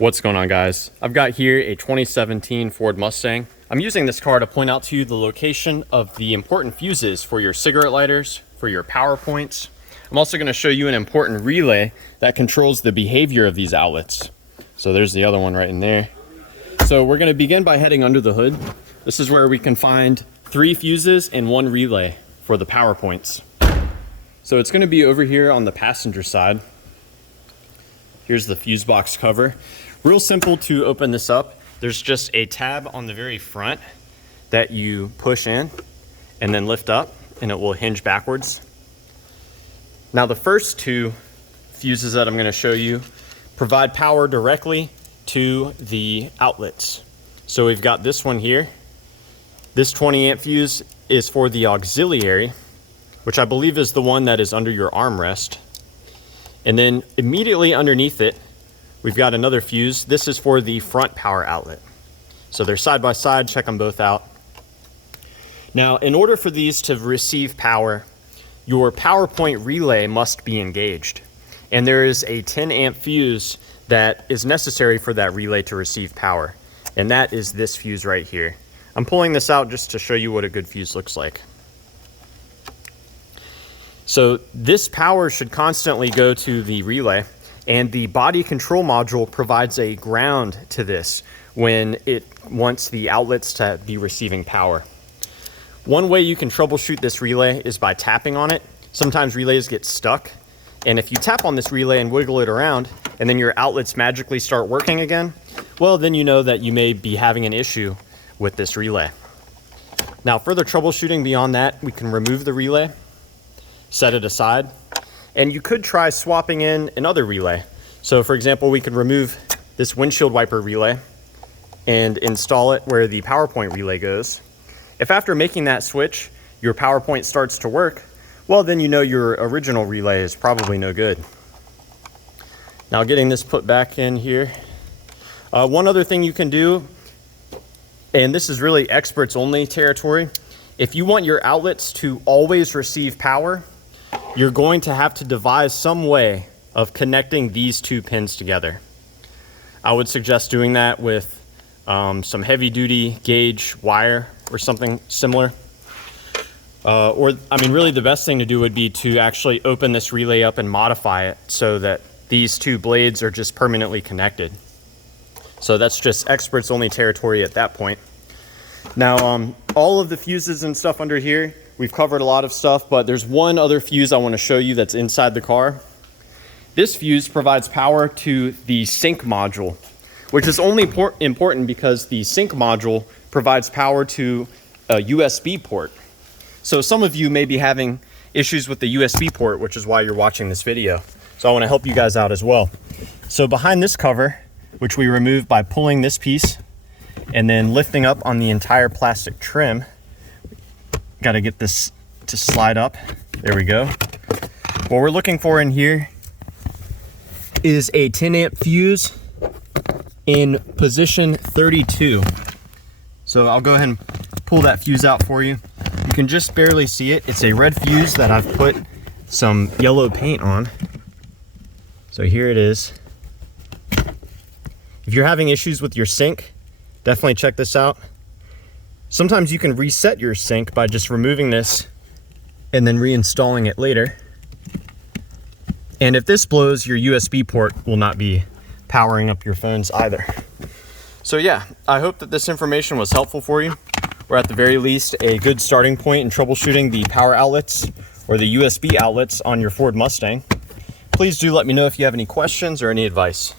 What's going on, guys? I've got here a 2017 Ford Mustang. I'm using this car to point out to you the location of the important fuses for your cigarette lighters, for your power points. I'm also going to show you an important relay that controls the behavior of these outlets. So there's the other one right in there. So we're going to begin by heading under the hood. This is where we can find 3 fuses and 1 relay for the power points. So it's going to be over here on the passenger side. Here's the fuse box cover. Real simple to open this up. There's just a tab on the very front that you push in and then lift up, and it will hinge backwards. Now the first 2 fuses that I'm going to show you provide power directly to the outlets. So we've got this one here. This 20 amp fuse is for the auxiliary, which I believe is the one that is under your armrest. And then immediately underneath it, we've got another fuse. This is for the front power outlet. So they're side by side, check them both out. Now, in order for these to receive power, your power point relay must be engaged. And there is a 10 amp fuse that is necessary for that relay to receive power. And that is this fuse right here. I'm pulling this out just to show you what a good fuse looks like. So this power should constantly go to the relay, and the body control module provides a ground to this when it wants the outlets to be receiving power. One way you can troubleshoot this relay is by tapping on it. Sometimes relays get stuck, and if you tap on this relay and wiggle it around, and then your outlets magically start working again, well, then you know that you may be having an issue with this relay. Now, further troubleshooting beyond that, we can remove the relay, set it aside, and you could try swapping in another relay. So for example, we could remove this windshield wiper relay and install it where the PowerPoint relay goes. If after making that switch, your PowerPoint starts to work, well, then you know your original relay is probably no good. Now, getting this put back in here. One other thing you can do, and this is really experts only territory, if you want your outlets to always receive power, you're going to have to devise some way of connecting these 2 pins together. I would suggest doing that with some heavy duty gauge wire or something similar. Really the best thing to do would be to actually open this relay up and modify it so that these 2 blades are just permanently connected. So that's just experts only territory at that point. Now, all of the fuses and stuff under here, we've covered a lot of stuff, but there's one other fuse I want to show you that's inside the car. This fuse provides power to the sync module, which is only important because the sync module provides power to a USB port. So some of you may be having issues with the USB port, which is why you're watching this video. So I want to help you guys out as well. So behind this cover, which we remove by pulling this piece and then lifting up on the entire plastic trim, got to get this to slide up. There we go. What we're looking for in here is a 10 amp fuse in position 32. So I'll go ahead and pull that fuse out for you. You can just barely see it. It's a red fuse that I've put some yellow paint on. So here it is. If you're having issues with your sync, definitely check this out. Sometimes you can reset your sync by just removing this and then reinstalling it later. And if this blows, your USB port will not be powering up your phones either. So yeah, I hope that this information was helpful for you, or at the very least, a good starting point in troubleshooting the power outlets or the USB outlets on your Ford Mustang. Please do let me know if you have any questions or any advice.